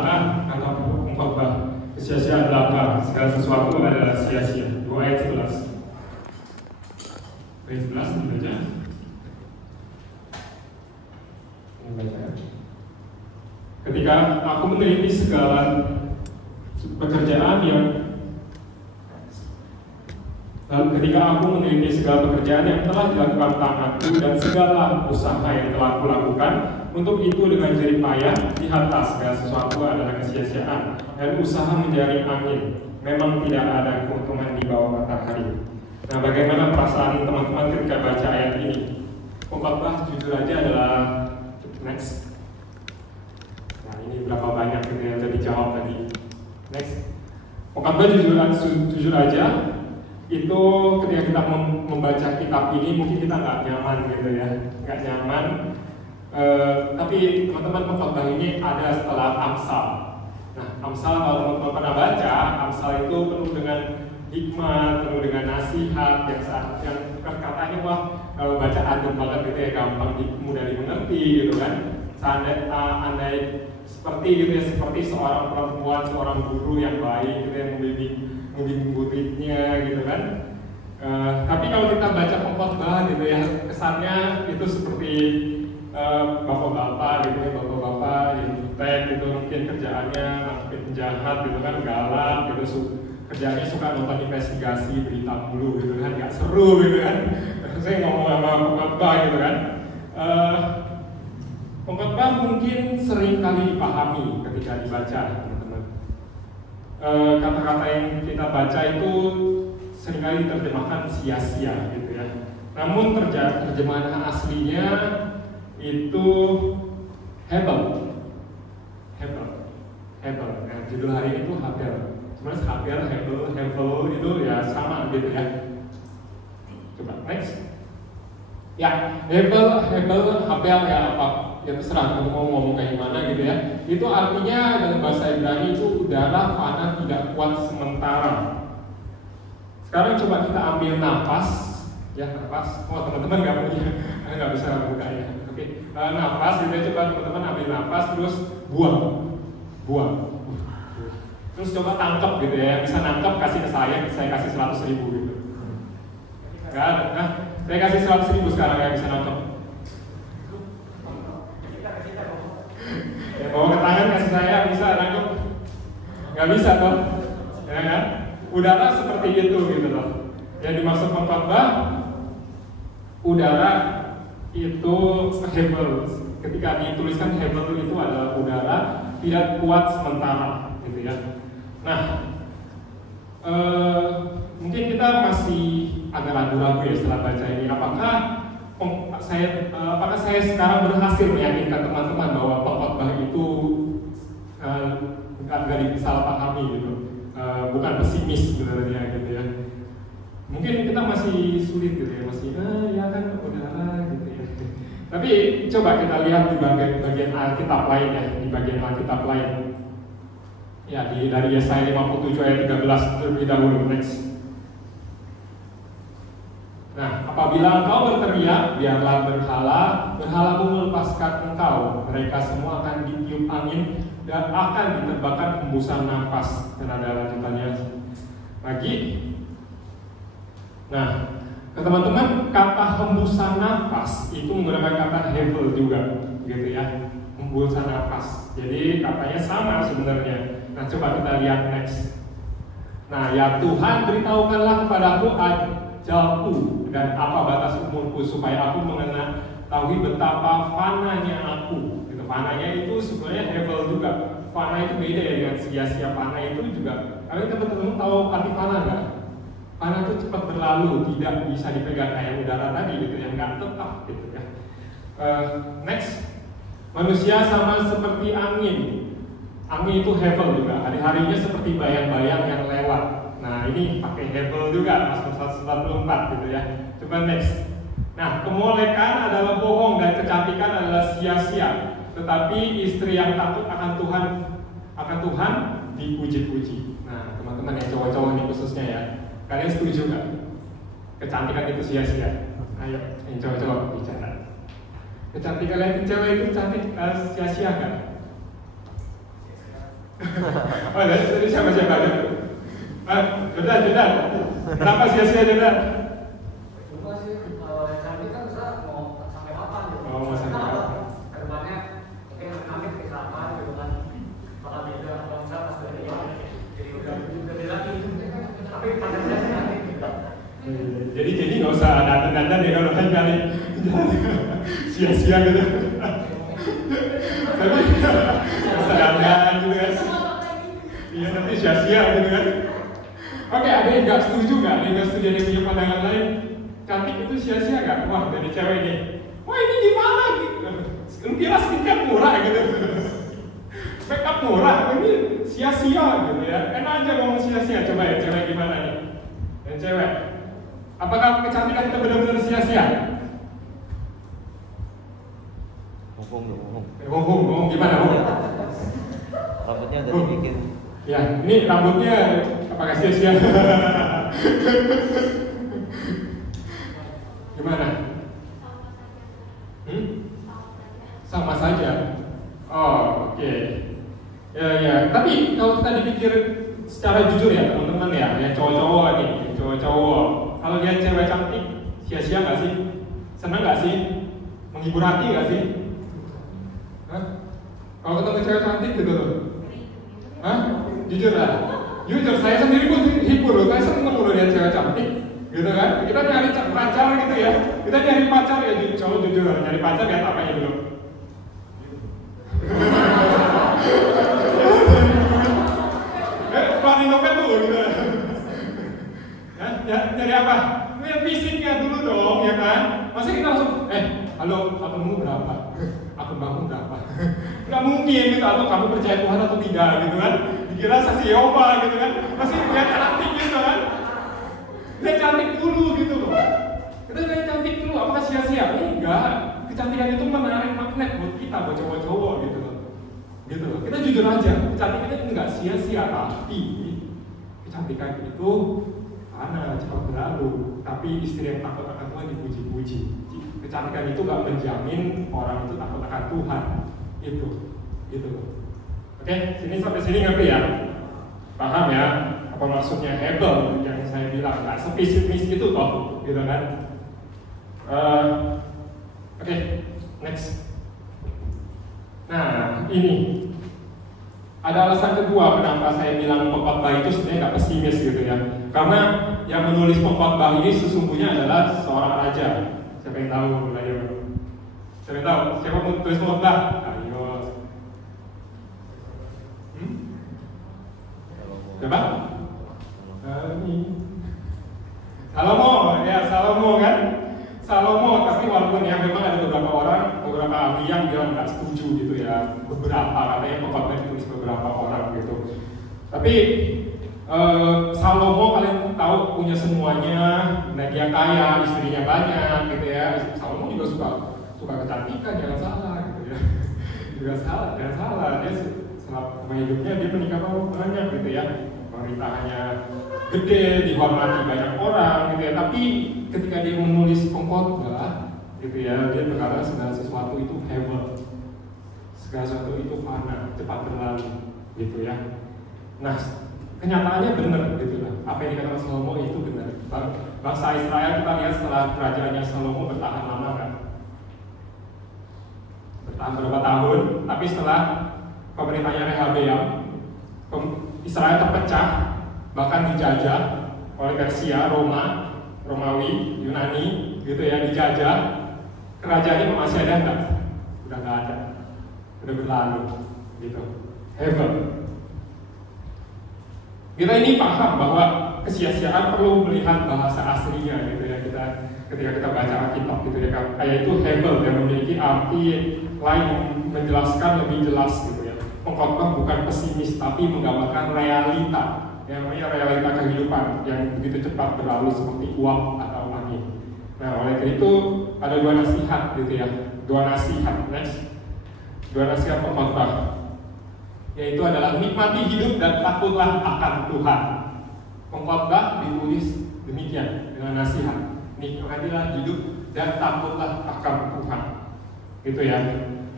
belaka kata pengkhotbah. Kesia-siaan belaka, segala sesuatu adalah sia-sia. 2 ayat 11. Ayat 11 dibaca. Ketika aku meneliti segala pekerjaan yang telah dilakukan tanganku dan segala usaha yang telah kulakukan, untuk itu dengan jerih payah lihatlah segala sesuatu adalah kesia-siaan dan usaha menjaring angin. Memang tidak ada keuntungan di bawah matahari. Nah, bagaimana perasaan teman-teman ketika baca ayat ini? Pengkhotbah jujur aja adalah next. Nah, ini berapa banyak gitu yang sudah dijawab tadi. Next. Pengkhotbah jujur aja. Itu ketika kita membaca kitab ini mungkin kita nggak nyaman gitu ya, nggak nyaman. Tapi teman-teman, pengkhotbah ini ada setelah Amsal. Nah, Amsal kalau teman-teman pernah baca, Amsal itu penuh dengan hikmat, penuh dengan nasihat yang katanya wah kalau baca adem banget gitu ya, gampang mudah dimengerti gitu kan. Andai seperti gitu ya, seperti seorang perempuan, seorang guru yang baik gitu yang membimbing muridnya gitu kan. Tapi kalau kita baca pengkhotbah gitu ya, kesannya itu seperti bapak-bapak gitu ya, bapak-bapak yang jutek gitu, mungkin kerjaannya nangkepin penjahat gitu kan, galak gitu, kerjaannya suka nonton investigasi berita mulu gitu kan, nggak seru gitu kan. Saya ngomong sama pengkhotbah gitu kan. Pengkhotbah mungkin sering kali dipahami ketika dibaca, teman-teman. Kata-kata yang kita baca itu seringkali diterjemahkan sia-sia gitu ya. Namun terjemahan aslinya itu Hebel. Nah, judul hari ini itu Habel. Sebenarnya Hebel itu ya sama gitu ya. Coba next. Ya, Hebel ya apa? Ya terserah kamu mau ngomong kayak gimana gitu ya. Itu artinya dalam bahasa Ibrani itu udara fana tidak kuat sementara. Sekarang coba kita ambil nafas, ya nafas. Oh teman-teman nggak bisa buka ya. Oke, nafas gitu ya, coba teman-teman ambil nafas terus buang. Terus coba tangkap gitu ya, bisa nangkap kasih ke saya kasih 100.000 gitu. Nggak ada, nah saya kasih 100.000 sekarang ya, bisa nangkap. Ya, bawa ke tangan kasih saya bisa nangkep, nggak bisa toh, ya kan? Udara seperti itu gitu loh. Yang dimaksud pengkhotbah, udara itu Hebel. Ketika dituliskan Hebel itu adalah udara tidak kuat sementara, gitu ya. Nah, mungkin kita masih agak ragu-ragu ya setelah baca ini. Apakah saya sekarang berhasil meyakinkan teman-teman bahwa pengkhotbah itu nggak disalahpahami gitu, bukan pesimis sebenarnya gitu ya. Mungkin kita masih sulit gitu ya, masih ya kan udara gitu ya. Tapi coba kita lihat di bagian Alkitab lain ya, di bagian Alkitab lain. Ya, dari Yesaya 57 ayat 13 terlebih dahulu, next. Nah, apabila engkau berteriak, biarlah berhalamu melepaskan engkau. Mereka semua akan ditiup angin dan akan diterbangkan hembusan nafas. Dan ada lanjutannya lagi. Nah, teman-teman, kata hembusan nafas itu menggunakan kata Hebel juga, gitu ya. Hembusan nafas. Jadi katanya sama sebenarnya. Nah, coba kita lihat next. Nah, ya Tuhan, beritahukanlah kepadaku ajalku dan apa batas umurku supaya aku mengetahui betapa fananya aku. Gitu. Fananya itu sebenarnya Hebel juga. Fana itu beda ya dengan sia-sia. Fana itu juga. Kalian teman-teman tahu arti fana nggak? Fana itu cepat berlalu, tidak bisa dipegang kayak udara tadi gitu, yang nggak tetap gitu ya. Next, manusia sama seperti angin. Angin itu Hebel juga. Hari-harinya seperti bayang-bayang yang lewat. Nah ini pakai Hebel juga, Mazmur 144 gitu ya. Coba next. Nah, kemolekan adalah bohong dan kecantikan adalah sia-sia. Tetapi istri yang takut akan Tuhan dipuji-puji. Nah, teman-teman yang cowok-cowok ini khususnya ya, kalian setuju nggak? Kecantikan itu sia-sia. Ayo, yang cowok-cowok bicara. Kecantikan kalian cewek itu cantik sia-sia kan? Oh, dari siapa-siapa ada? Jordan. Kenapa sia-sia Jordan? Cuma sih kalau yang cantik kan bisa mau sampai kapan gitu. Oh, mau sampai kapan? Kedepannya mungkin amit ke kapan gitu kan. Bakal beda kalau misalnya pas dari jadi udah lagi. Tapi pada saya nanti gitu. Jadi nggak usah dandan ya kalau kan cari sia-sia gitu. Tapi nggak usah dandan gitu kan. Iya nanti sia-sia gitu kan. Oke, ada yang nggak setuju nggak? Ada yang nggak setuju, ada yang punya pandangan lain? Cantik itu sia-sia nggak? Wah dari cewek ini, wah ini gimana? Lu kira skincare murah gitu? Makeup murah, ini sia-sia gitu ya? Enak aja ngomong sia-sia. Coba ya cewek gimana nih? Dan cewek, apakah kecantikan itu benar-benar sia-sia? Ngomong gimana? Rambutnya udah dibikin. Ya, ini rambutnya apakah sia-sia? Gimana? Sama saja. Oh, oke. Ya. Tapi kalau kita dipikir secara jujur ya teman-teman ya, yang cowok-cowok nih, cowok-cowok. Kalau lihat cewek cantik, sia-sia nggak sih? Senang nggak sih? Menghibur hati nggak sih? Hah? Kalau ketemu cewek cantik gitu loh. Hah? Jujur lah. Jujur, saya sendiri pun hibur loh. Saya seneng loh lihat cewek cantik, gitu kan? Kita nyari pacar gitu ya. Kita nyari pacar ya, cowok jujur nyari pacar lihat apanya dulu. Keluarin dompet dulu gitu. Nyari apa? Lihat fisiknya dulu dong, ya kan? Masa kita langsung, halo, akunmu berapa? Akun bangun berapa? Nggak mungkin gitu, atau kamu percaya Tuhan atau tidak gitu kan? Dikira saksi Yehova gitu kan? Masih lihat cantik gitu kan? Lihat cantik dulu gitu loh. Kita lihat cantik dulu, apakah sia-sia? Enggak. Kecantikan itu menarik magnet buat kita, buat cowok-cowok gitu loh. Gitu loh. Kita jujur aja, kecantikan itu nggak sia-sia, tapi kecantikan itu cepat berlalu. Tapi istri yang takut akan Tuhan dipuji-puji. Kecantikan itu nggak menjamin orang itu takut akan Tuhan. Gitu loh. Oke, sampai sini ngerti ya? Paham ya? Apa maksudnya Hebel yang saya bilang nggak spesifis itu toh, gitu kan? Oke, next. Nah, ini ada alasan kedua kenapa saya bilang pengkhotbah itu sebenarnya nggak pesimis gitu ya. Karena yang menulis pengkhotbah ini sesungguhnya adalah seorang raja. Siapa yang tahu? Ayo. Siapa yang tahu? Siapa mau tulis pengkhotbah? Ayo. Siapa? Salomo kan? Salomo, tapi walaupun ya memang ada beberapa ahli yang bilang nggak setuju gitu ya, beberapa katanya pengkhotbah ditulis beberapa orang gitu. Tapi Salomo kalian tahu punya semuanya, dan dia kaya, istrinya banyak gitu ya. Salomo juga suka kecantikan, jangan salah gitu ya. Jangan salah, dia selama hidupnya dia menikah banyak gitu ya. Pemerintahannya gede, dihormati banyak orang gitu ya. Tapi ketika dia menulis pengkhotbah gitu ya, dia berkata segala sesuatu itu heaven, segala sesuatu itu fana, cepat berlalu gitu ya. Nah, kenyataannya benar gitu lah. Apa yang dikatakan Salomo itu benar. Bangsa Israel kita lihat setelah kerajaannya Salomo bertahan lama kan? Bertahan berapa tahun? Tapi setelah pemerintahnya Rehabeam, Israel terpecah, bahkan dijajah oleh Persia, Romawi, Yunani, gitu ya, dijajah. Kerajaannya masih ada nggak? Udah nggak ada, udah berlalu, gitu. Heaven. Kita ini paham bahwa kesia-siaan perlu melihat bahasa aslinya, gitu ya. Ketika kita baca Alkitab, gitu ya, ayat itu heaven yang memiliki arti lain yang menjelaskan lebih jelas, gitu ya. Pengkhotbah bukan pesimis, tapi menggambarkan realita. Yang namanya realita kehidupan yang begitu cepat berlalu seperti uap atau angin. Nah, oleh karena itu ada dua nasihat gitu ya. Dua nasihat pengkhotbah, yaitu adalah nikmati hidup dan takutlah akan Tuhan. Pengkhotbah ditulis demikian dengan nasihat. Nikmatilah hidup dan takutlah akan Tuhan. Gitu ya.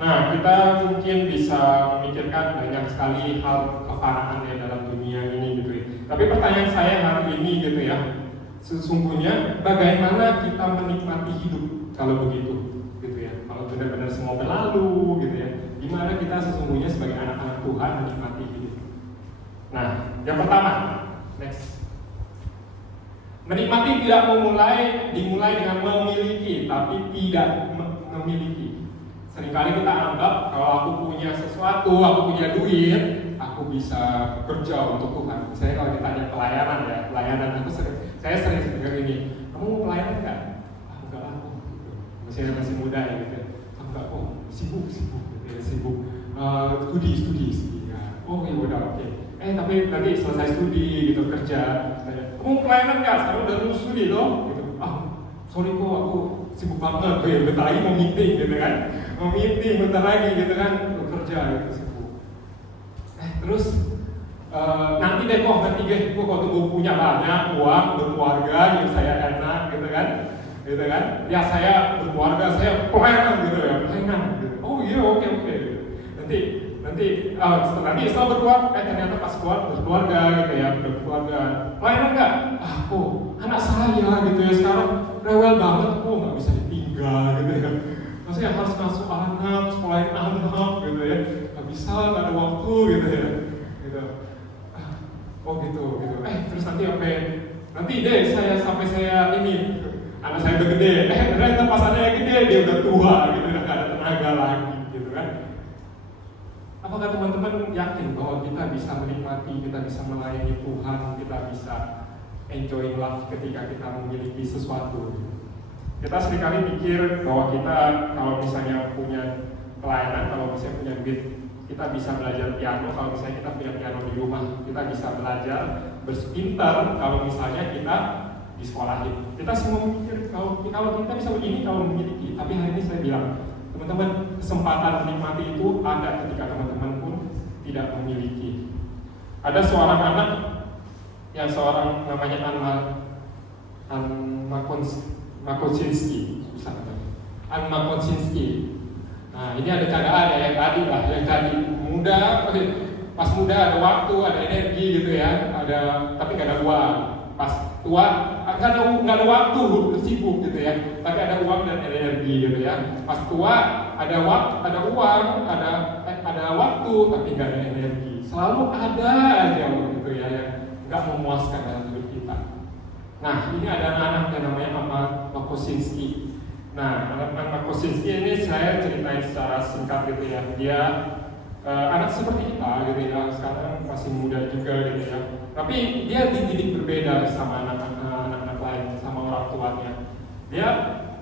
Nah, kita mungkin bisa memikirkan banyak sekali hal kefanaan ya dalam dunia ini gitu ya. Tapi pertanyaan saya hari ini gitu ya, sesungguhnya bagaimana kita menikmati hidup kalau begitu gitu ya. Kalau benar-benar semua berlalu gitu ya, gimana kita sesungguhnya sebagai anak-anak Tuhan menikmati hidup. Nah, yang pertama, next. Menikmati tidak dimulai dengan memiliki, tapi tidak memiliki. Seringkali kita anggap kalau aku punya sesuatu, aku punya duit, aku bisa kerja untuk Tuhan. Misalnya kalau ditanya pelayanan ya, pelayanan saya sering dengar ini, kamu mau pelayanan nggak? Enggak lah, masih muda ya gitu. Enggak kok, sibuk, studi ya. Oh ya udah oke. Tapi nanti selesai studi gitu kerja, kamu pelayanan nggak? Sekarang udah lulus studi loh, gitu. Sorry kok aku sibuk banget, bentar lagi mau meeting gitu kan, bentar lagi gitu kan, kerja gitu sibuk. Terus nanti deh kok kalau tunggu punya banyak uang, berkeluarga, yang saya enak gitu kan, ya saya berkeluarga, saya pelayanan gitu ya, pelayanan gitu. Oh iya oke. Nanti setelah berkeluarga, ternyata pas berkeluarga gitu ya, berkeluarga, pelayanan nggak? Kok anak saya gitu ya sekarang rewel banget, kok nggak bisa ditinggal gitu ya. Maksudnya harus masuk anak, sekolahin anak gitu ya, nggak bisa, nggak ada waktu gitu ya. Oh gitu. Terus nanti nanti deh sampai saya ini anak saya udah gede, ternyata pas anaknya gede dia udah tua gitu, udah nggak ada tenaga lagi gitu kan. Apakah teman-teman yakin bahwa kita bisa menikmati, kita bisa melayani Tuhan, kita bisa enjoy life ketika kita memiliki sesuatu? Kita seringkali mikir bahwa kita kalau misalnya punya pelayanan, kalau misalnya punya duit, kita bisa belajar piano. Kalau misalnya kita punya piano di rumah, kita bisa belajar berpintar. Kalau misalnya kita di sekolahin, kita semua mikir kalau kita bisa begini kalau memiliki. Tapi hari ini saya bilang, teman-teman, kesempatan menikmati itu ada ketika teman-teman pun tidak memiliki. Ada seorang anak yang namanya Anna Kosinski. Nah, ini ada cadaan ya, yang tadi muda, pas muda ada waktu, ada energi gitu ya, tapi nggak ada uang. Pas tua nggak ada waktu, sibuk gitu ya, tapi ada uang dan energi gitu ya. Pas tua ada uang, ada waktu, tapi nggak ada energi. Selalu ada aja gitu ya yang nggak memuaskan dalam hidup kita. Nah, ini ada anak yang namanya Anna Kosinski. Nah, anak Kosinski ini saya ceritain secara singkat gitu ya. Dia anak seperti kita gitu ya, sekarang masih muda juga gitu ya. Tapi dia dididik berbeda sama anak-anak lain, sama orang tuanya. Dia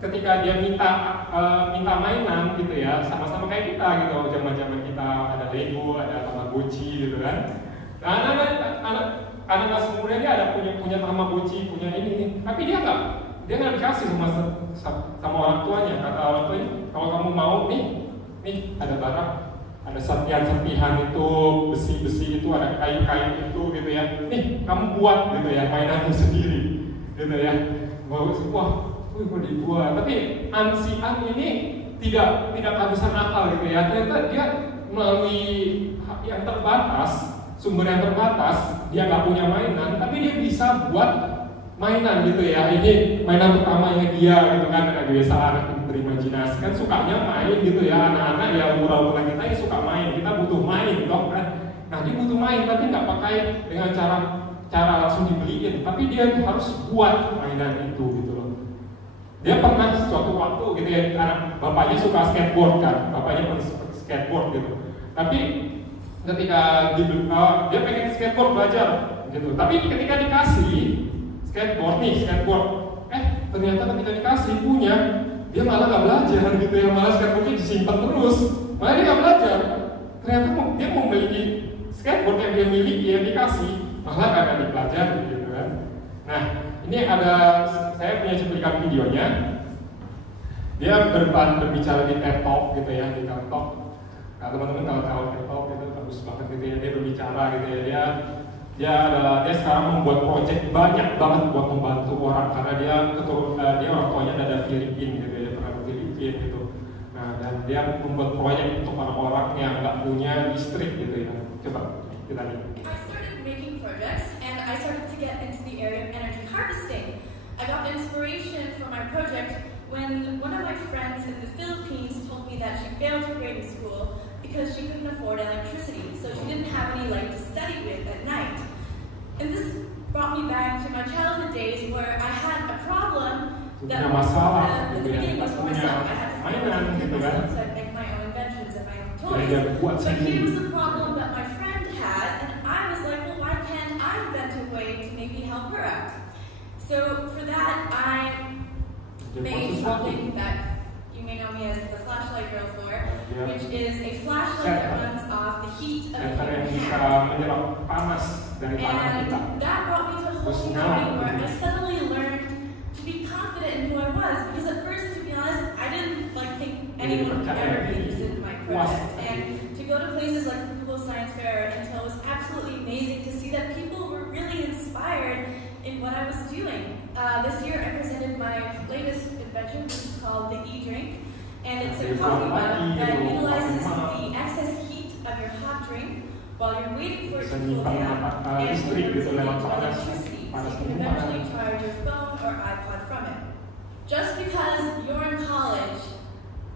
ketika dia minta mainan gitu ya, sama-sama kayak kita gitu, zaman-zaman kita ada Lego, ada Tamagotchi gitu kan. Nah, anak semuanya dia ada punya Tamagotchi, punya ini, tapi dia nggak dikasih sama orang tuanya. Kata orang tuanya, kalau kamu mau nih ada barang, ada serpihan itu, besi itu, ada kayu itu gitu ya. Nih kamu buat gitu ya, mainanmu sendiri gitu ya. Kok dibuat. Tapi si An ini tidak kehabisan akal gitu ya. Ternyata dia melalui yang terbatas, sumber yang terbatas, dia nggak punya mainan, tapi dia bisa buat mainan gitu ya. Ini mainan pertamanya dia gitu kan. Biasa anak berimajinasi kan sukanya main gitu ya. Anak-anak ya umur-umur kita ya suka main. Kita butuh main toh kan. Nah dia butuh main tapi nggak pakai dengan cara langsung dibeliin, tapi dia harus buat mainan itu gitu loh. Dia pernah suatu waktu gitu ya, anak bapaknya suka skateboard kan, bapaknya pernah skateboard gitu. Tapi ketika dia pengen skateboard belajar gitu, tapi ketika dikasih skateboard, ternyata ketika dikasih punya, dia malah nggak belajar gitu ya, malah skateboardnya disimpan terus, malah dia nggak belajar. Ternyata dia mau memiliki skateboard yang dia miliki, yang dikasih, malah nggak dipelajari gitu kan. Nah, ini saya punya cuplikan videonya. Dia berbicara di TED Talk gitu ya, di TED Talk. Nah, teman-teman kalau tahu TED Talk itu bagus banget gitu ya, dia berbicara gitu ya. Dia sekarang membuat proyek banyak banget buat membantu orang karena dia orang tuanya ada Filipina gitu ya, pernah ke Filipina gitu. Nah, dan dia membuat proyek untuk orang-orang yang nggak punya listrik gitu ya. Coba kita lihat. I started making projects and I started to get into the area of energy harvesting. I got inspiration for my project when one of my friends in the Philippines told me that she failed her grade in school because she couldn't afford electricity, so she didn't have any light to study with at night. And this brought me back to my childhood days where I had a problem that Punya masalah in gitu the ya, beginning was for punya myself. I had to find mainan gitu kan. myself, so I'd make my own inventions and my own toys. Belajar buat But here sendiri. was a problem that my friend had, and I was like, well, why can't I invent a way to maybe help her out? So for that, I made something that you may know me as the flashlight girl for, Yeah. which is a flashlight that runs off the heat of a Sensor yang human bisa hand. menyerap panas dari tangan kita. And that brought me to a whole new journey where I suddenly learned to be confident in who I was. Because at first, to be honest, I didn't think anyone would ever be interested in my project. And to go to places like the Google Science Fair until it was absolutely amazing to see that people were really inspired in what I was doing. This year, I presented my latest invention, which is called the e-drink. And it's a coffee mug that utilizes the excess heat of your hot drink while you're waiting for it to cool down, and converts it into electricity, so you can eventually charge your phone or iPod from it. Just because you're in college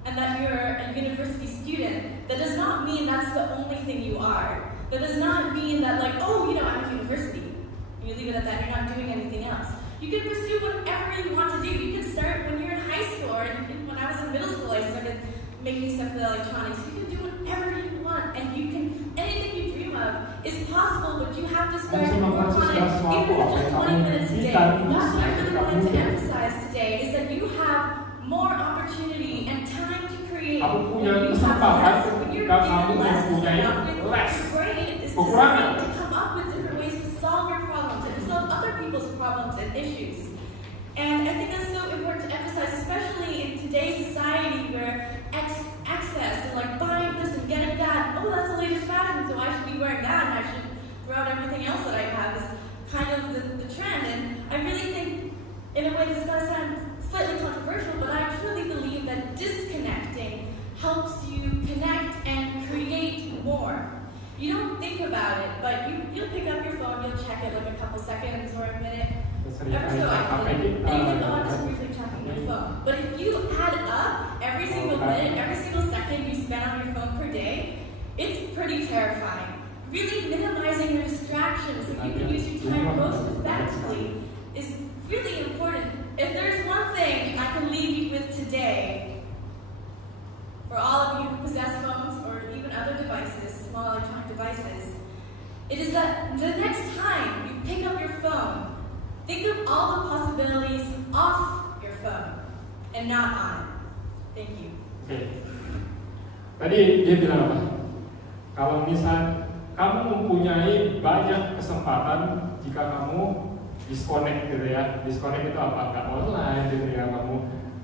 and that you're a university student, that does not mean that's the only thing you are. That does not mean that oh, I'm at university. And you leave it at that, you're not doing anything else. You can pursue whatever you want to do. You can start when you're in high school, or when I was in middle school, I started making stuff with electronics. You can do whatever you want, and anything you dream of is possible, but you have to start work on it, even if it's just 20 minutes a day. That's what I really wanted to emphasize today, is that you have more opportunity and time to create. Kamu You punya have kesempatan less, when you're ketika given kamu less to mempunyai start with, less your brain is kekurangan. designed to come up with different ways to solve your problems and to solve other people's problems and issues. And I think that's so important to emphasize, especially in today's society where access and buying this and getting that, oh, that's the latest fashion, so I should be wearing that, and I should throw out everything else that I have is kind of the trend. And I really think, in a way, this is going to sound slightly controversial, but I truly believe that disconnecting helps you connect and create more. You don't think about it, but you'll pick up your phone, you'll check it a couple seconds or a minute. Ever so often, and you think, oh, I'm just briefly checking my phone. But if you add up every single minute, every single second you spend on your phone per day, it's pretty terrifying. Really minimizing your distractions so you can use your time most effectively is really important. If there's one thing I can leave you with today, for all of you who possess phones or even other devices, small electronic devices, it is that the next time you pick up your phone, think of all the possibilities off your phone and not on it. Thank you. Oke. Tadi dia bilang apa? Kalau misal kamu mempunyai banyak kesempatan jika kamu disconnect gitu ya. Disconnect itu apa? Nggak online gitu ya kamu.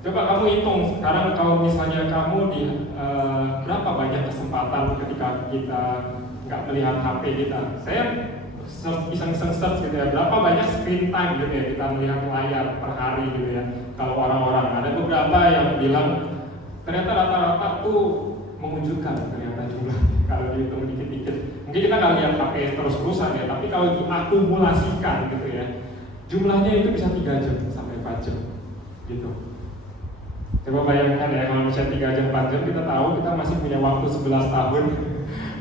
Coba kamu hitung sekarang kalau misalnya kamu di berapa banyak kesempatan ketika kita nggak melihat HP kita. Saya iseng-iseng search gitu ya, berapa banyak screen time gitu ya kita melihat layar per hari gitu ya. Kalau orang-orang ada beberapa yang bilang ternyata rata-rata tuh mengejutkan ternyata jumlah kalau dihitung dikit-dikit. Mungkin kita nggak lihat HP terus-terusan ya, tapi kalau diakumulasikan gitu ya, jumlahnya itu bisa 3 jam sampai 4 jam gitu. Coba bayangkan ya, kalau misalnya 3 jam 4 jam kita tahu kita masih punya waktu 11 tahun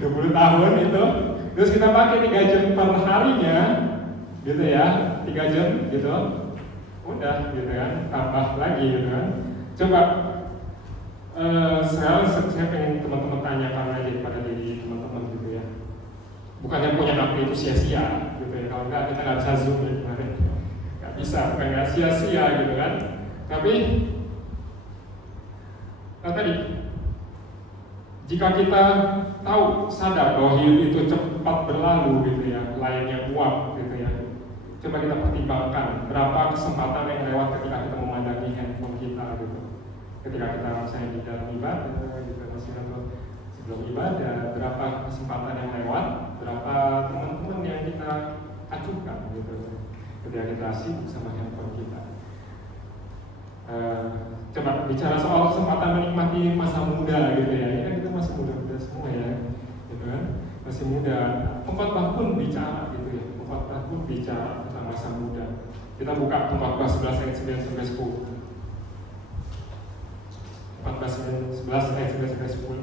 20 tahun itu. Terus kita pakai 3 jam per harinya gitu ya, 3 jam gitu, udah gitu kan, tambah lagi gitu kan. Coba sekarang saya pengen teman-teman tanyakan aja pada diri teman-teman gitu ya. Bukannya punya HP itu sia-sia gitu ya, kalau enggak kita nggak bisa zoom ya kemarin, nggak bisa, bukan nggak sia-sia gitu kan. Tapi tadi jika kita tahu sadar bahwa hidup itu cepat berlalu gitu ya, layaknya uap gitu ya. Coba kita pertimbangkan berapa kesempatan yang lewat ketika kita memandangi handphone kita gitu. Ketika kita misalnya di dalam ibadah gitu, masih sebelum ibadah, berapa kesempatan yang lewat, berapa teman-teman yang kita acuhkan gitu. Ketika kita sibuk sama handphone kita. Coba bicara soal kesempatan menikmati masa muda gitu ya. Ini kan kita masih muda-muda semua ya, gitu kan? Masih muda. Pengkhotbah pun bicara gitu ya. Pengkhotbah pun bicara tentang masa muda. Kita buka Pengkhotbah 11 ayat 9 sampai 10. 11 ayat 9 sampai 10.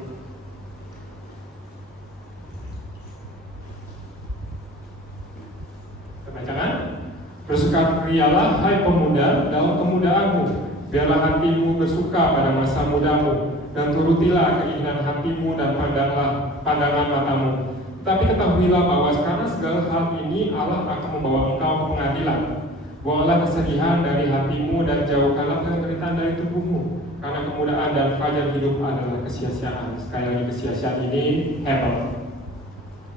Kita bacakan. Bersukarialah hai pemuda dalam kemudaanmu, biarlah hatimu bersuka pada masa mudamu, dan turutilah keinginan hatimu dan pandangan matamu. Tapi ketahuilah bahwa karena segala hal ini Allah akan membawa engkau ke pengadilan. Buanglah kesedihan dari hatimu dan jauhkanlah penderitaan dari tubuhmu, karena kemudaan dan fajar hidup adalah kesia-siaan. Sekali lagi kesia-siaan ini heaven.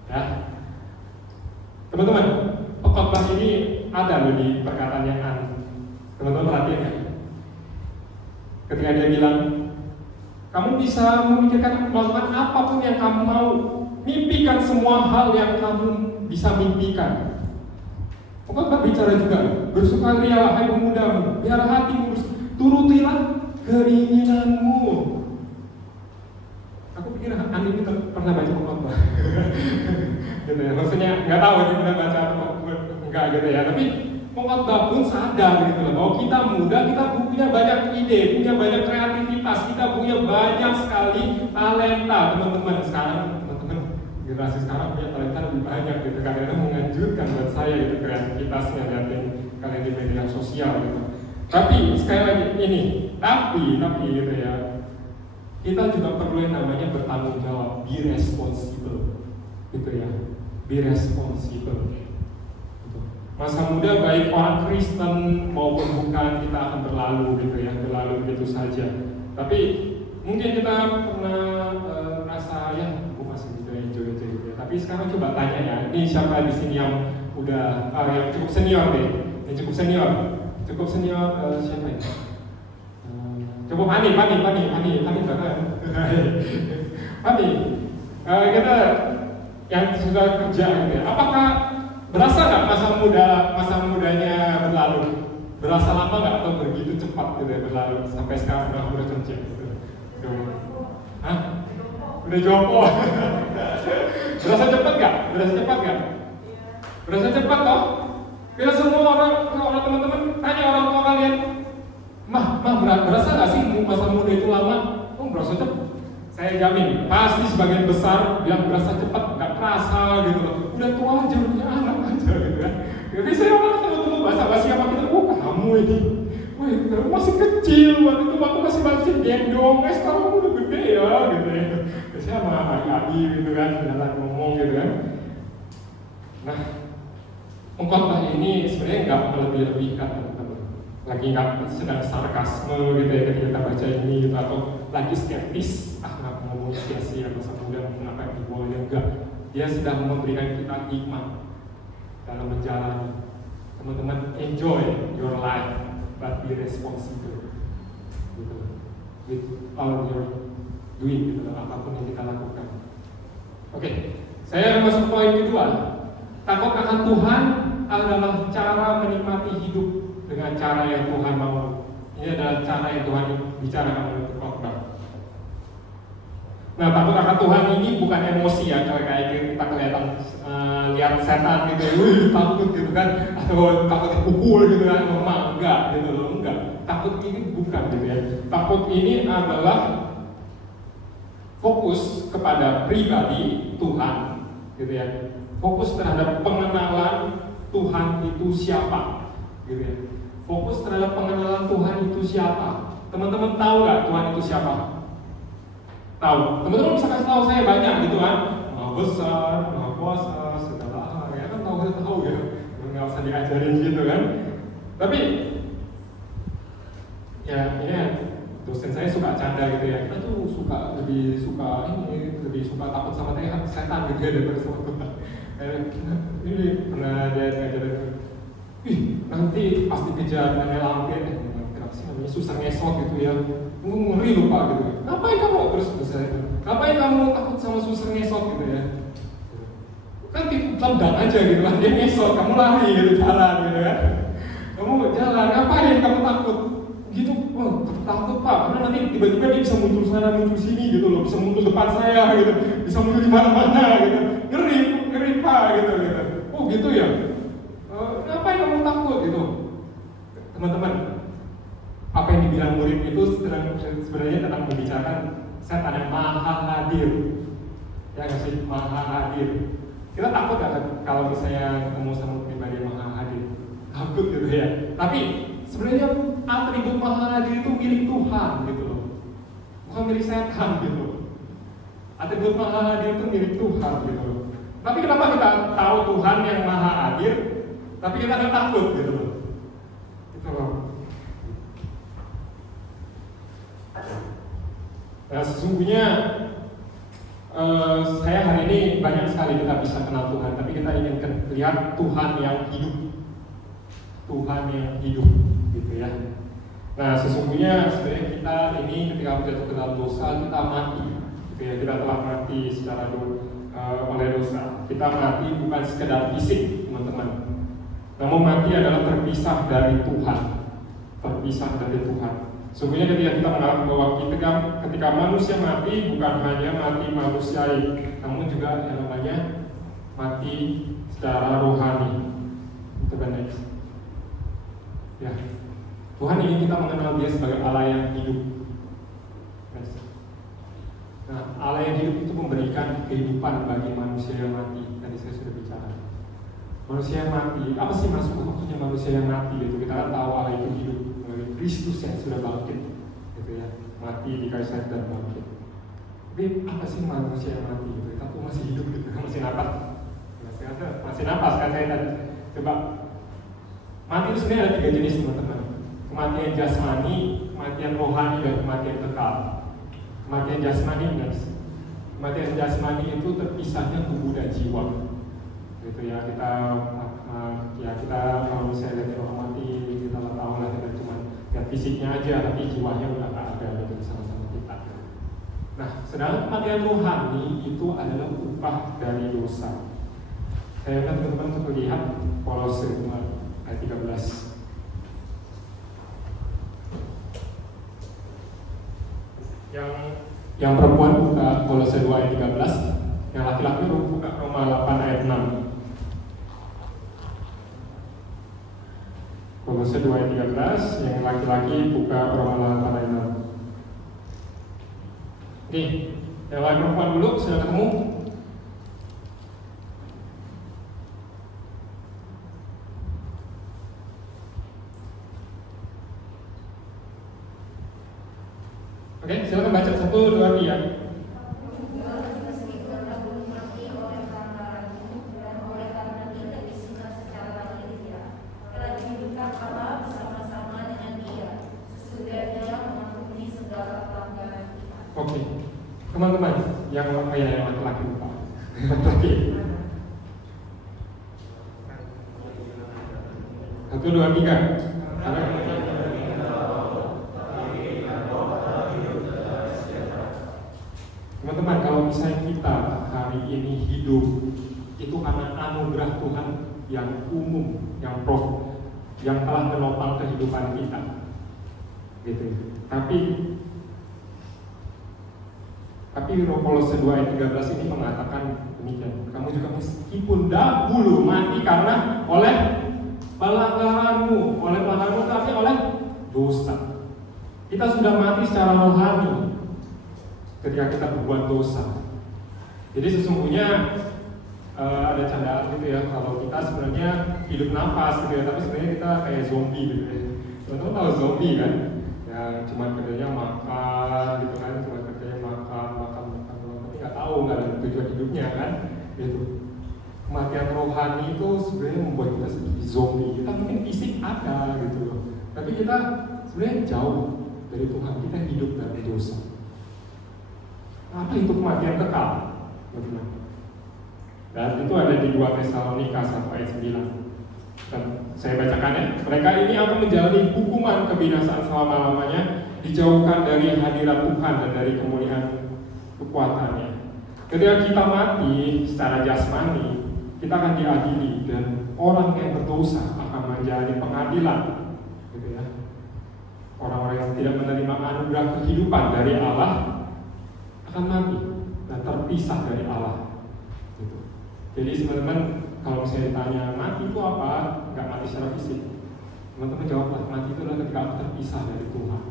Ya, teman-teman, pengkhotbah ini ada loh di perkataannya An. Teman-teman perhatikan ya. Ketika dia bilang, kamu bisa memikirkan melakukan apapun yang kamu mau, mimpikan semua hal yang kamu bisa mimpikan. Pengkhotbah bicara juga, bersukarialah hai pemudamu, biarlah hatimu turutilah keinginanmu. Aku pikir Andi ini pernah baca pengkhotbah. Gitu ya, maksudnya nggak tahu dia pernah baca atau enggak gitu ya. Tapi pengkhotbah pun sadar gitu loh, bahwa kita muda, kita punya banyak ide, punya banyak kreativitas, kita punya banyak sekali talenta. Teman-teman sekarang, generasi sekarang punya talenta lebih banyak gitu. Kadang-kadang menganjurkan buat saya gitu kreativitasnya liatin kalian di media sosial gitu. Tapi sekali lagi ini, tapi gitu ya, kita juga perlu yang namanya bertanggung jawab, be responsible, gitu ya, be responsible. Gitu. Masa muda baik orang Kristen maupun bukan kita akan berlalu gitu ya, berlalu begitu saja. Tapi mungkin kita pernah merasa ya, aku masih muda enjoy gitu ya. Tapi sekarang coba tanya ya, ini siapa di sini yang udah yang cukup senior deh, yang cukup senior. Cukup senior siapa ya? Coba Pani bahkan. Pani, kita yang sudah kerja gitu ya. Apakah berasa nggak masa mudanya berlalu? Berasa lama nggak atau begitu cepat gitu ya berlalu sampai sekarang udah kerja gitu? Hah? Udah jompo? Berasa cepat nggak? Berasa cepat toh? Bila semua orang teman-teman tanya orang tua kalian, mah berasa nggak sih masa muda itu lama? Oh berasa cepat. Saya jamin, pasti sebagian besar bilang berasa cepat, nggak terasa gitu loh. Udah tua aja, udah punya anak aja gitu kan. Jadi saya orang ketemu basa-basi apa kita, kamu ini, wah masih kecil waktu itu, waktu masih gendong, sekarang kamu udah gede ya gitu ya. Saya sama adik gitu kan, jalan ngomong gitu kan. Nah, pengkhotbah ini sebenarnya nggak melebih-lebihkan teman-teman. Lagi nggak sedang sarkasme gitu ya ketika kita baca ini gitu, atau lagi skeptis, nggak ngomong sia-sia masa muda kenapa di bawah yang enggak. Dia sedang memberikan kita hikmat dalam menjalani. Teman-teman enjoy your life, but be responsible. Gitu. With all your doing gitu, apapun yang kita lakukan. Oke, saya masuk poin kedua. Takut akan Tuhan adalah cara menikmati hidup dengan cara yang Tuhan mau. Ini adalah cara yang Tuhan bicarakan melalui khotbah. Nah, takut akan Tuhan ini bukan emosi ya, kayak kita kelihatan lihat setan gitu, takut gitu kan, atau takut dipukul gitu kan, enggak gitu loh, enggak. Takut ini bukan gitu ya. Takut ini adalah fokus kepada pribadi Tuhan, gitu ya. Fokus terhadap pengenalan Tuhan itu siapa, gitu ya. Fokus terhadap pengenalan Tuhan itu siapa. Teman-teman tahu nggak Tuhan itu siapa? Tahu. Teman-teman bisa kasih tahu saya banyak gitu kan. Maha besar, maha kuasa, segala hal. Ya kan tahu ya. Nggak usah diajarin gitu kan. Tapi ya ini dosen saya suka canda gitu ya. Kita tuh lebih suka takut sama setan gitu ya daripada sama Tuhan. Ini pernah dia ngajarin, nanti pasti kejar dengan lampir, kenapa sih namanya susah ngesot gitu ya, ngeri lupa gitu. Ngapain kamu ngapain kamu takut sama susah ngesot gitu ya? Kan tendang aja gitu lah, dia ngesot, kamu lari gitu jalan gitu kan. Kamu jalan, ngapain kamu takut? Gitu, oh takut Pak, karena nanti tiba-tiba dia bisa muncul sana, muncul sini gitu loh, bisa muncul depan saya gitu, bisa muncul di mana-mana gitu, ngeri Pak gitu. Oh gitu ya, ngapain kamu takut gitu, teman-teman? Apa yang dibilang murid itu sebenarnya tentang membicarakan setan yang maha hadir, ya nggak sih, maha hadir. Kita takut gak kalau misalnya ketemu sama pribadi yang maha hadir? Takut gitu ya. Tapi sebenarnya atribut maha hadir itu milik Tuhan gitu loh, bukan milik setan gitu loh. Atribut maha hadir itu milik Tuhan gitu loh. Tapi kenapa kita tahu Tuhan yang maha hadir, tapi kita nggak takut gitu loh? Gitu loh. Nah sesungguhnya saya hari ini banyak sekali kita bisa kenal Tuhan, tapi kita ingin lihat Tuhan yang hidup, Tuhan yang hidup, gitu ya. Nah sesungguhnya sebenarnya kita ini ketika jatuh ke dalam dosa kita mati, gitu ya. Kita telah mati secara oleh dosa. Kita mati bukan sekedar fisik, teman-teman. Namun mati adalah terpisah dari Tuhan, terpisah dari Tuhan. Sesungguhnya ketika kita mengalami bahwa ketika manusia mati bukan hanya mati manusiawi, namun juga yang namanya mati secara rohani. Itu benar. Ya, Tuhan ingin kita mengenal Dia sebagai Allah yang hidup. Nah, Allah yang hidup itu memberikan kehidupan bagi manusia yang mati. Tadi saya sudah bicara. Manusia yang mati, apa sih maksudnya manusia yang mati? Gitu. Kita kan tahu Allah itu hidup. Kristus yang sudah bangkit, gitu ya, mati di kayu salib dan bangkit. Tapi apa sih manusia yang mati? Gitu? Kita tuh masih hidup, gitu, masih napas, masih napas kan saya tadi. Coba, mati itu sebenarnya ada 3 jenis teman-teman. Kematian jasmani, kematian rohani, dan kematian kekal. Kematian jasmani, guys. Kematian jasmani itu terpisahnya tubuh dan jiwa. Gitu ya, kita kalau misalnya lihat orang mati, kita tahu lah kita cuma lihat fisiknya aja, tapi jiwanya udah gak ada gitu sama-sama kita. Nah, sedangkan kematian rohani itu adalah upah dari dosa. Saya akan teman-teman untuk lihat Kolose ayat 13. Yang perempuan buka Kolose 2 ayat 13, yang laki-laki buka Roma 8 ayat 6. Kolose 2 ayat 13, yang laki-laki buka Roma 8 ayat 6. Oke, yang laki perempuan dulu, sudah ketemu? Oke, silakan baca 1, 2, 3. Oke, teman-teman yang laki-laki lupa. Laki. 1, 2, 3. Teman-teman, kalau misalnya kita hari ini hidup itu karena anugerah Tuhan yang umum, yang telah menopang kehidupan kita, gitu. Tapi Kolose 2 ayat 13 ini mengatakan demikian. Kamu juga meskipun dahulu mati karena oleh pelanggaranmu, tapi oleh dosa. Kita sudah mati secara rohani ketika kita berbuat dosa. Jadi sesungguhnya ada candaan gitu ya, kalau kita sebenarnya hidup nafas gitu ya, tapi sebenarnya kita kayak zombie gitu ya. Teman-teman tahu zombie kan? Yang cuma kerjanya makan gitu kan, cuma kerjanya makan, tapi nggak tahu, nggak ada tujuan hidupnya kan, gitu. Kematian rohani itu sebenarnya membuat kita seperti zombie. Kita mungkin fisik ada gitu loh, tapi kita sebenarnya jauh dari Tuhan, kita hidup dari dosa. Apa itu kematian kekal? Dan itu ada di 2 Tesalonika 1 ayat 9. Dan saya bacakan ya. Mereka ini akan menjalani hukuman kebinasaan selama-lamanya, dijauhkan dari hadirat Tuhan dan dari kemuliaan kekuatannya. Ketika kita mati secara jasmani, kita akan diadili dan orang yang berdosa akan menjadi pengadilan, gitu ya. Orang-orang yang tidak menerima anugerah kehidupan dari Allah akan mati dan terpisah dari Allah. Gitu. Jadi teman-teman, kalau misalnya ditanya mati itu apa, nggak mati secara fisik. Teman-teman jawablah, mati itu adalah ketika aku terpisah dari Tuhan.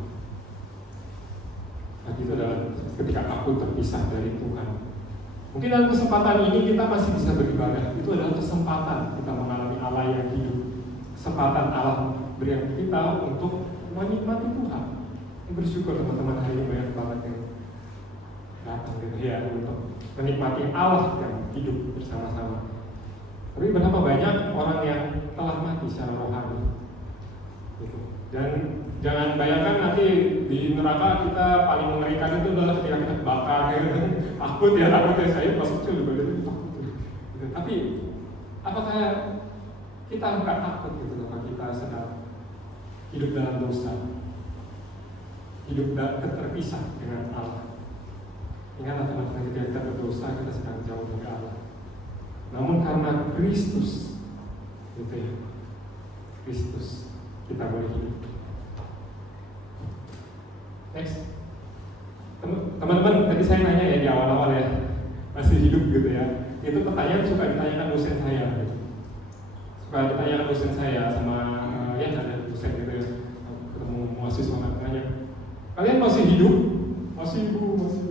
Mati itu adalah ketika aku terpisah dari Tuhan. Mungkin dalam kesempatan ini kita masih bisa beribadah. Itu adalah kesempatan kita mengalami Allah yang hidup. Kesempatan Allah berikan kita untuk menikmati Tuhan. Bersyukur teman-teman, hari ini banyak banget yang datang gitu ya untuk menikmati Allah yang hidup bersama-sama. Tapi berapa banyak orang yang telah mati secara rohani gitu. Dan jangan bayangkan nanti di neraka kita paling mengerikan itu adalah ketika kita bakar gitu. Takut ya, saya pas kecil juga gitu. Tapi apakah kita nggak takut gitu kalau kita sedang hidup dalam dosa, hidup terpisah dengan Allah? Ingatlah teman-teman, ketika kita berdosa kita sedang jauh dari Allah. Namun karena Kristus, gitu ya, Kristus kita boleh hidup. Next, teman-teman, tadi saya nanya ya di awal-awal ya, masih hidup gitu ya. Itu pertanyaan suka ditanyakan dosen saya, gitu. Suka ditanyakan dosen saya sama ya ada dosen gitu ya, ketemu mahasiswa nanya, kalian masih hidup? Masih ibu, masih.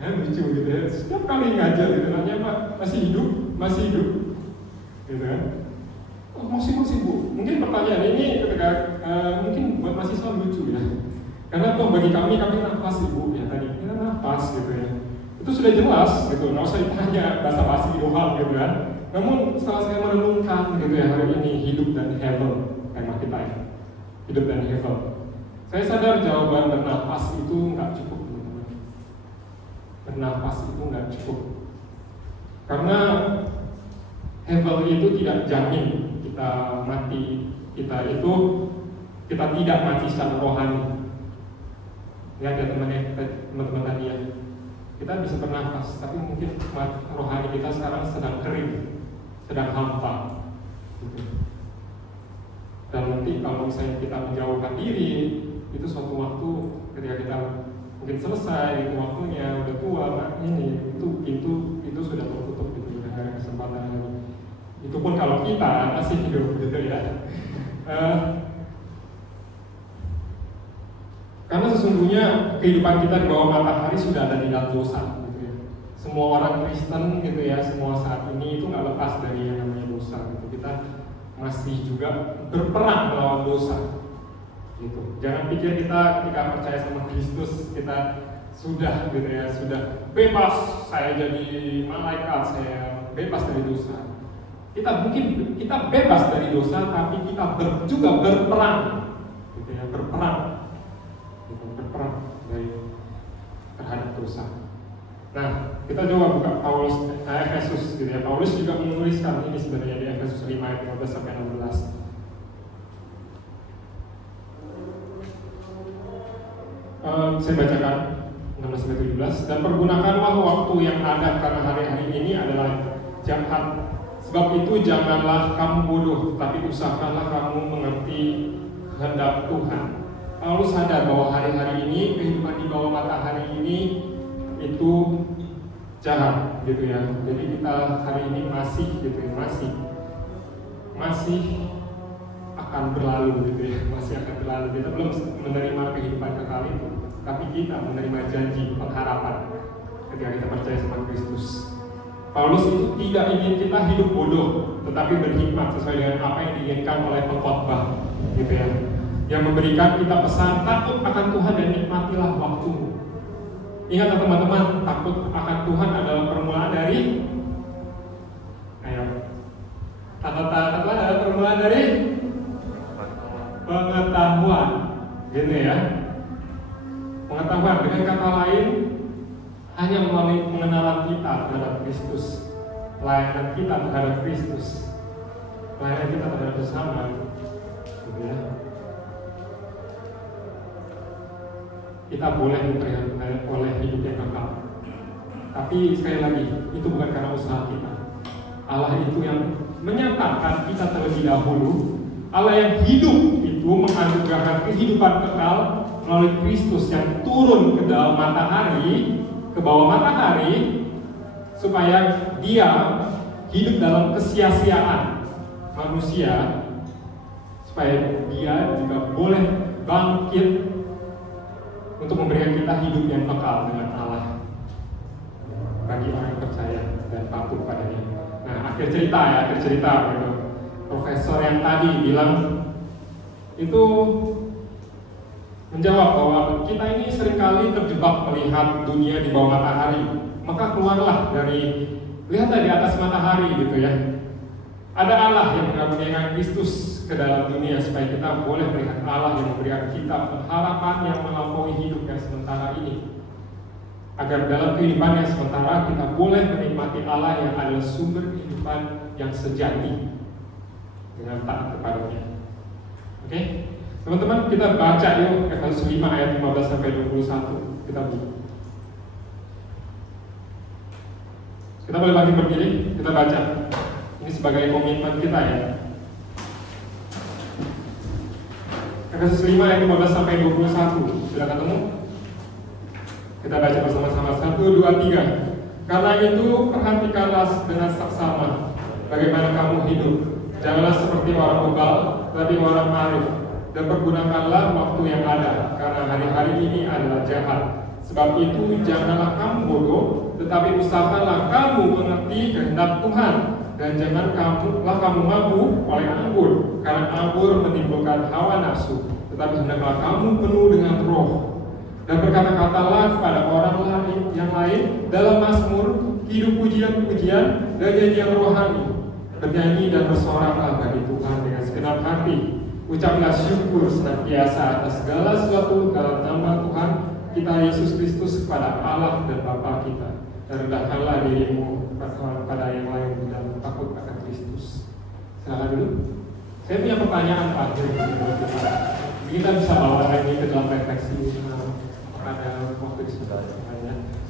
Ya, lucu gitu ya. Setiap kali ngajar gitu nanya, Pak, masih hidup? Masih hidup? Gitu kan? Oh, masih Bu. Mungkin pertanyaan ini ketika mungkin buat mahasiswa lucu ya. Karena toh bagi kami nafas Ibu ya tadi. Kita nafas gitu ya. Itu sudah jelas gitu. Nggak usah ditanya basa-basi doang gitu kan. Namun setelah saya merenungkan gitu ya hari ini, hidup dan heaven tema kita ya. Hidup dan heaven. Saya sadar jawaban bernafas itu nggak cukup. Bernafas itu nggak cukup, karena heaven itu tidak jamin kita mati, kita tidak mati secara rohani. Lihat ya teman-teman tadi ya, kita bisa bernafas, tapi mungkin rohani kita sekarang sedang kering, sedang hampa. Dan nanti kalau misalnya kita menjauhkan diri, itu suatu waktu ketika kita mungkin selesai itu waktunya udah tua, ini itu pintu itu sudah tertutup gitu, udah ada kesempatan lagi. Itu pun kalau kita masih hidup gitu ya. Karena sesungguhnya kehidupan kita di bawah matahari sudah ada di dalam dosa gitu ya. Semua orang Kristen gitu ya, semua saat ini itu nggak lepas dari yang namanya dosa gitu. Kita masih juga berperang melawan dosa. Gitu. Jangan pikir kita ketika percaya sama Kristus kita sudah gitu ya, sudah bebas, saya jadi malaikat, saya bebas dari dosa. Kita bebas dari dosa, tapi kita juga berperang, gitu ya, berperang terhadap dosa. Nah, kita coba buka Efesus gitu ya. Paulus juga menuliskan ini sebenarnya di Efesus 5 ayat 15 sampai 16. Saya bacakan 16-17. Dan pergunakanlah waktu yang ada, karena hari-hari ini adalah jahat. Sebab itu janganlah kamu bodoh, tapi usahakanlah kamu mengerti kehendak Tuhan. Paulus sadar bahwa hari-hari ini, kehidupan di bawah matahari ini itu jahat gitu ya. Jadi kita hari ini masih gitu ya, masih akan berlalu gitu ya, masih akan berlalu. Kita belum menerima kehidupan kekal itu, tapi kita menerima janji pengharapan ketika kita percaya sama Kristus. Paulus itu tidak ingin kita hidup bodoh, tetapi berhikmat sesuai dengan apa yang diinginkan oleh pengkhotbah, gitu ya, yang memberikan kita pesan takut akan Tuhan dan nikmatilah waktumu. Ingat teman-teman, takut akan Tuhan adalah permulaan dari permulaan dari pengetahuan, gitu ya. Pengetahuan, dengan kata lain, hanya melalui pengenalan kita terhadap Kristus, pelayanan kita terhadap Kristus, pelayanan kita terhadap sesama, gitu ya. Kita boleh hidup yang kekal. Tapi sekali lagi, itu bukan karena usaha kita. Allah itu yang menyatakan kita terlebih dahulu. Allah yang hidup itu menganugerahkan kehidupan kekal melalui Kristus yang turun ke dalam matahari, ke bawah matahari, supaya dia hidup dalam kesia-siaan manusia, supaya dia juga boleh bangkit untuk memberikan kita hidup yang kekal dengan Allah bagi orang yang percaya dan patuh padanya. Nah, akhir cerita gitu. Profesor yang tadi bilang itu menjawab bahwa kita ini seringkali terjebak melihat dunia di bawah matahari. Maka keluarlah lihat di atas matahari gitu ya. Ada Allah yang mengaruniakan Kristus ke dalam dunia supaya kita boleh melihat Allah yang memberikan kita pengharapan yang melampaui hidup yang sementara ini. Agar dalam kehidupan yang sementara kita boleh menikmati Allah yang adalah sumber kehidupan yang sejati dengan taat kepadanya. Oke? Teman-teman, kita baca yuk Efesus 5 ayat 15 sampai 21. Kita buka. Kita boleh bagi berdiri, kita baca. Ini sebagai komitmen kita ya. Efesus 5 ayat 15 sampai 21. Sudah ketemu? Kita baca bersama-sama. 1, 2, 3. Karena itu perhatikanlah dengan saksama bagaimana kamu hidup. Janganlah seperti orang bebal, tapi orang arif. Dan pergunakanlah waktu yang ada, karena hari-hari ini adalah jahat. Sebab itu janganlah kamu bodoh, tetapi usahakanlah kamu mengerti kehendak Tuhan. Dan jangan kamu mabuk oleh anggur, karena anggur menimbulkan hawa nafsu. Tetapi hendaklah kamu penuh dengan roh. Dan berkata-katalah kepada orang lain yang lain dalam mazmur, hidup pujian-pujian, dan nyanyian rohani. Bernyanyi dan bersoraklah bagi Tuhan dengan segenap hati. Ucaplah syukur senantiasa atas segala sesuatu dalam nama Tuhan kita Yesus Kristus kepada Allah dan Bapa kita. Dan rendahkanlah dirimu kepada yang lain dalam takut akan Kristus. Silakan dulu. Saya punya pertanyaan Pak. Kita bisa bawa ini ke dalam refleksi pada waktu di sebelah.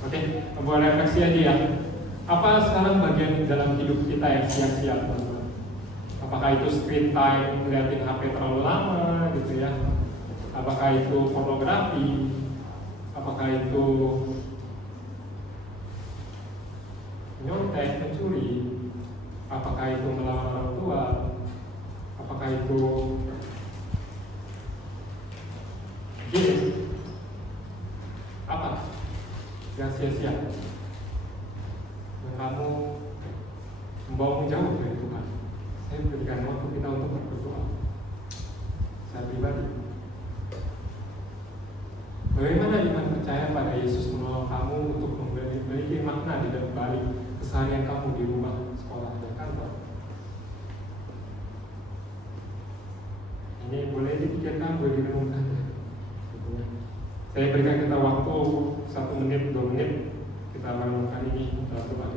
Oke, buat refleksi aja ya. Apa sekarang bagian dalam hidup kita yang sia-sia, teman-teman? Apakah itu screen time, melihatin HP terlalu lama gitu ya? Apakah itu pornografi? Apakah itu nyontek, mencuri? Apakah itu melawan orang tua? Apakah itu game? Apa? Yang sia-sia yang kamu membawa menjauh dari Tuhan. Saya berikan waktu kita untuk berdoa. Saya pribadi, bagaimana iman percaya pada Yesus menolong kamu untuk memiliki makna di dalam balik keseharian kamu di rumah, sekolah, dan kantor? Ini boleh dipikirkan, boleh direnungkan. Saya berikan kita waktu 1 menit, 2 menit kita merenungkan ini dalam doa.